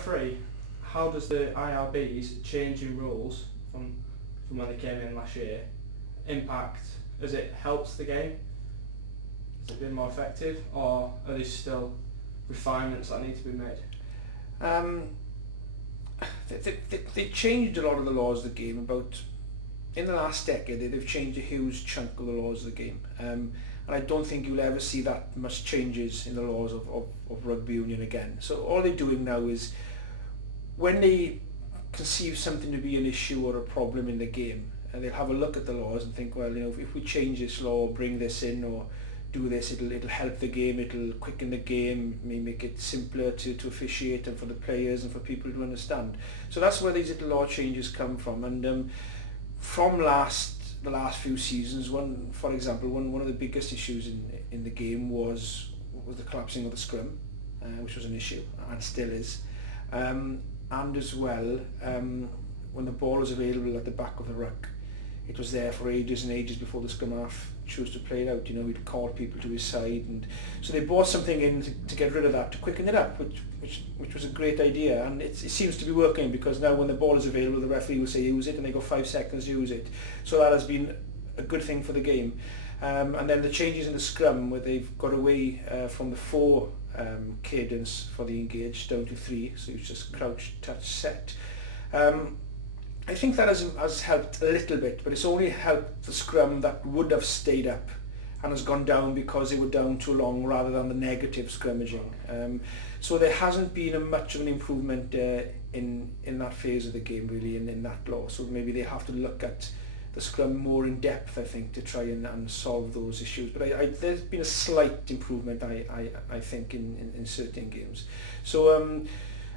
referee, how does the IRB's changing rules from when they came in last year impact? Has it helped the game? Has it been more effective, or are there still refinements that need to be made? They changed a lot of the laws of the game. About in the last decade, they've changed a huge chunk of the laws of the game, and I don't think you'll ever see that much changes in the laws of rugby union again. So all they're doing now is, when they conceive something to be an issue or a problem in the game, and they'll have a look at the laws and think, well, if we change this law, or bring this in, or do this, it'll help the game, it'll quicken the game, may make it simpler to officiate and for the players and for people to understand. So that's where these little law changes come from. And from the last few seasons, for example, one of the biggest issues in the game was the collapsing of the scrum, which was an issue and still is. And as well, when the ball was available at the back of the ruck, it was there for ages and ages before the scrum half chose to play it out. He'd call people to his side, and so they brought something in to get rid of that, to quicken it up, which was a great idea, and it seems to be working, because now when the ball is available, the referee will say use it, and they got 5 seconds to use it. So that has been a good thing for the game. And then the changes in the scrum, where they've got away from the 4 cadence for the engage down to 3, so it's just crouch, touch, set. I think that has helped a little bit, but it's only helped the scrum that would have stayed up and has gone down because they were down too long, rather than the negative scrummaging. So there hasn't been much of an improvement in that phase of the game, really, in that law. So maybe they have to look at the scrum more in depth, I think, to try and solve those issues. But there's been a slight improvement, I think, in certain games. So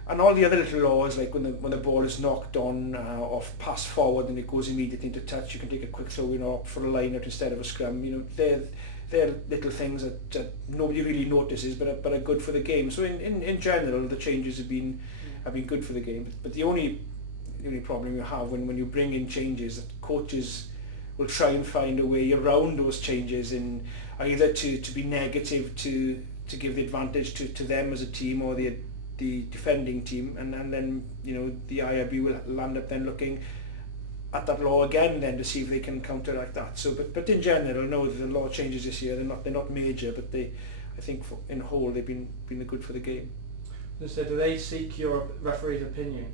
and all the other little laws, like when the ball is knocked on off pass forward and it goes immediately into touch, you can take a quick throw in or opt for a line out instead of a scrum. They're little things that nobody really notices, but are good for the game. So in general, the changes have been good for the game. But the only problem you have when you bring in changes, that coaches will try and find a way around those changes, in either to be negative, to give the advantage to them as a team, or the defending team, and then the IRB will land up then looking at that law again then to see if they can counteract that. So but in general, no, the law changes this year, they're not major, but I think in whole they've been good for the game. So do they seek your referee's opinion,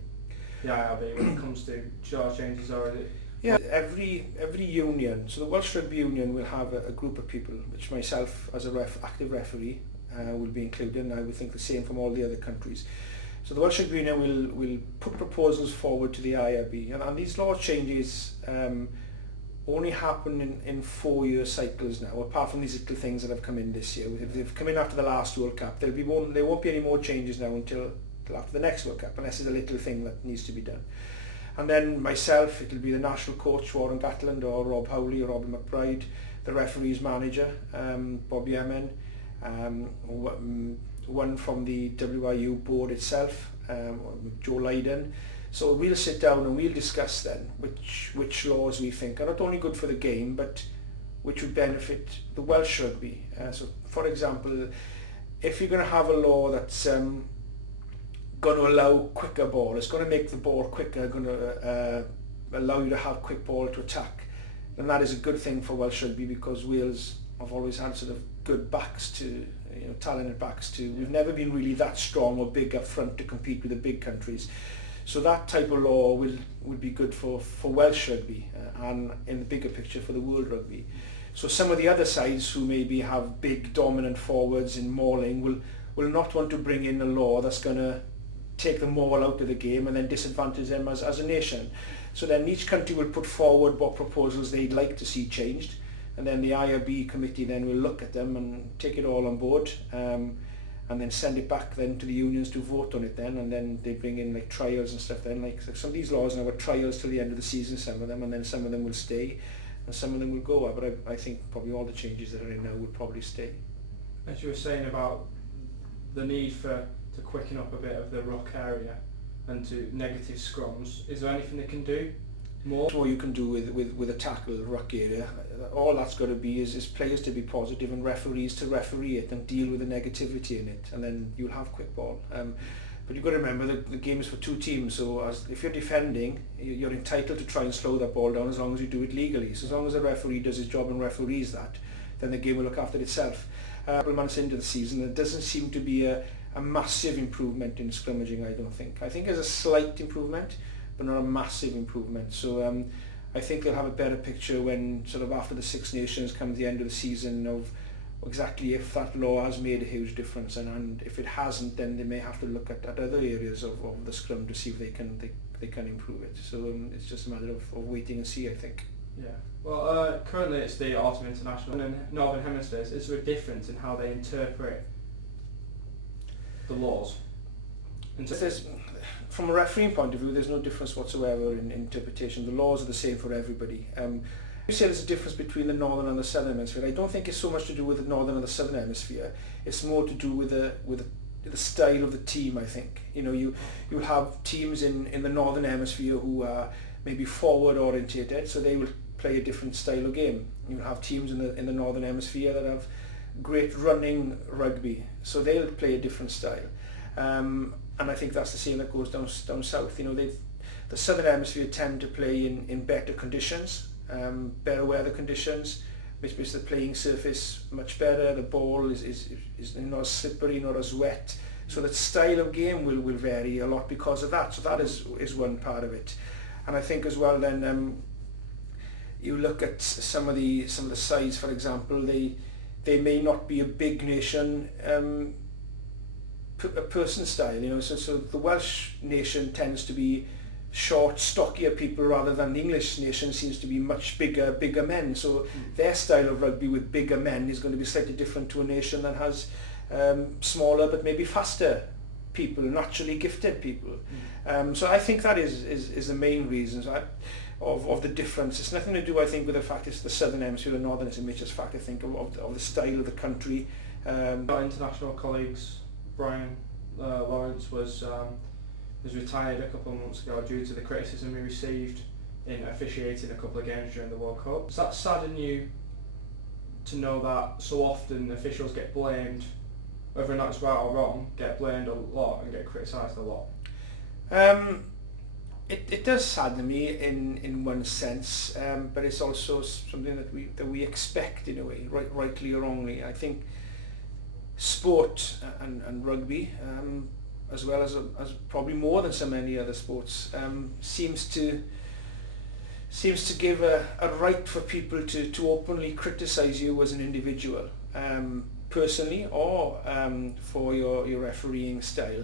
the IRB, when it comes to law changes, or is it? Yeah, every union, so the Welsh Rugby Union will have a group of people, which myself as a active referee will be included, and I would think the same from all the other countries. So the Welsh Rugby Union will put proposals forward to the IRB, and these law changes only happen in 4-year cycles now, apart from these little things that have come in this year. If they've come in after the last World Cup, there won't be any more changes now until after the next World Cup, unless there's a little thing that needs to be done. And then myself, it'll be the national coach, Warren Gatland, or Rob Howley, or Robin McBride, the referee's manager, Bobby Emen, one from the WIU board itself, Joe Lydon. So we'll sit down and we'll discuss then which laws we think are not only good for the game, but which would benefit the Welsh rugby. So for example, if you're going to have a law that's going to allow quicker ball, it's going to make the ball quicker, going to allow you to have quick ball to attack, then that is a good thing for Welsh rugby, because Wales have always had sort of good backs to, talented backs to. We've never been really that strong or big up front to compete with the big countries. So that type of law would be good for Welsh rugby, and in the bigger picture for the world rugby. So some of the other sides who maybe have big dominant forwards in mauling will not want to bring in a law that's going to take the maul out of the game and then disadvantage them as a nation. So then each country will put forward what proposals they'd like to see changed, and then the IRB committee then will look at them and take it all on board, and then send it back then to the unions to vote on it then, and then they bring in like trials and stuff then. Like some of these laws now are trials till the end of the season, some of them, and then some of them will stay and some of them will go. But I think probably all the changes that are in now would probably stay. As you were saying about the need to quicken up a bit of the ruck area and to negative scrums, is there anything they can do more? What you can do with a tackle ruck area, all that's got to be is players to be positive and referees to referee it and deal with the negativity in it, and then you'll have quick ball. But you've got to remember that the game is for two teams, so if you're defending, you're entitled to try and slow that ball down as long as you do it legally. So as long as the referee does his job and referees that, then the game will look after itself. A couple of months into the season, there doesn't seem to be a massive improvement in scrummaging, I don't think. I think there's a slight improvement, but not a massive improvement. So I think they'll have a better picture when sort of after the Six Nations comes the end of the season of exactly if that law has made a huge difference, and if it hasn't, then they may have to look at other areas of the scrum to see if they can improve it. So it's just a matter of waiting and see, I think. Yeah. Well, currently it's the Autumn International in the Northern Hemisphere. Is there a difference in how they interpret the laws? From a refereeing point of view, there's no difference whatsoever in interpretation. The laws are the same for everybody. You say there's a difference between the Northern and the Southern Hemisphere. I don't think it's so much to do with the Northern and the Southern Hemisphere. It's more to do with the style of the team, I think. You know, you'll have teams in the Northern Hemisphere who are maybe forward orientated, so they will play a different style of game. You'll have teams in the Northern Hemisphere that have great running rugby, so they'll play a different style. And I think that's the same that goes down south. You know, the Southern Hemisphere tend to play in better conditions, better weather conditions, which makes the playing surface much better. The ball is not as slippery, not as wet. So the style of game will vary a lot because of that. So that is one part of it. And I think as well then you look at some of the sides, for example, they may not be a big nation person style, you know. So the Welsh nation tends to be short, stockier people rather than the English nation seems to be much bigger men. So their style of rugby with bigger men is going to be slightly different to a nation that has smaller but maybe faster people, naturally gifted people. So I think that is the main reasons of the difference. It's nothing to do, I think, with the fact it's the Southern Hemisphere, the Northern. It's a major fact, I think, of the style of the country. Our international colleagues, Brian Lawrence was retired a couple of months ago due to the criticism he received in officiating a couple of games during the World Cup. Does that sadden you to know that so often officials get blamed, whether or not it's right or wrong, get blamed a lot and get criticised a lot? It does sadden me in one sense, but it's also something that we expect in a way, rightly or wrongly. I think sport and rugby, as well as probably more than so many other sports, seems to give a right for people to openly criticise you as an individual, personally or for your refereeing style.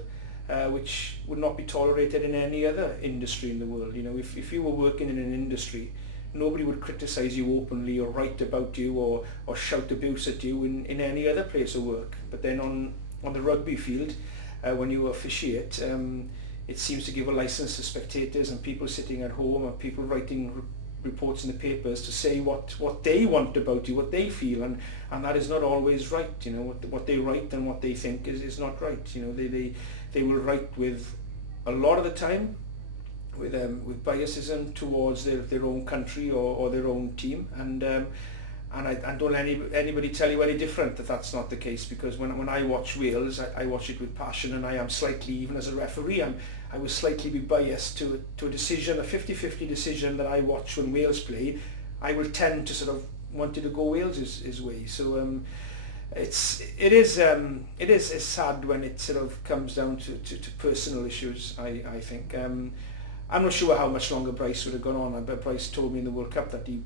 Which would not be tolerated in any other industry in the world. You know, if you were working in an industry, nobody would criticise you openly or write about you or shout abuse at you in any other place of work. But then on the rugby field, when you officiate, it seems to give a licence to spectators and people sitting at home and people writing reports in the papers to say what they want about you, what they feel, and that is not always right. You know, what they write and what they think is not right. You know, they will write with a lot of the time with biasism towards their own country or their own team, and don't let anybody tell you any different that's not the case, because when I watch Wales, I watch it with passion, and I am slightly, even as a referee, I will slightly be biased to a decision, a 50-50 decision that I watch when Wales play. I will tend to sort of want it to go Wales' way. So it is sad when it sort of comes down to personal issues. I think I'm not sure how much longer Bryce would have gone on, but Bryce told me in the World Cup that he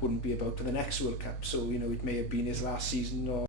wouldn't be about for the next World Cup. So, you know, it may have been his last season, or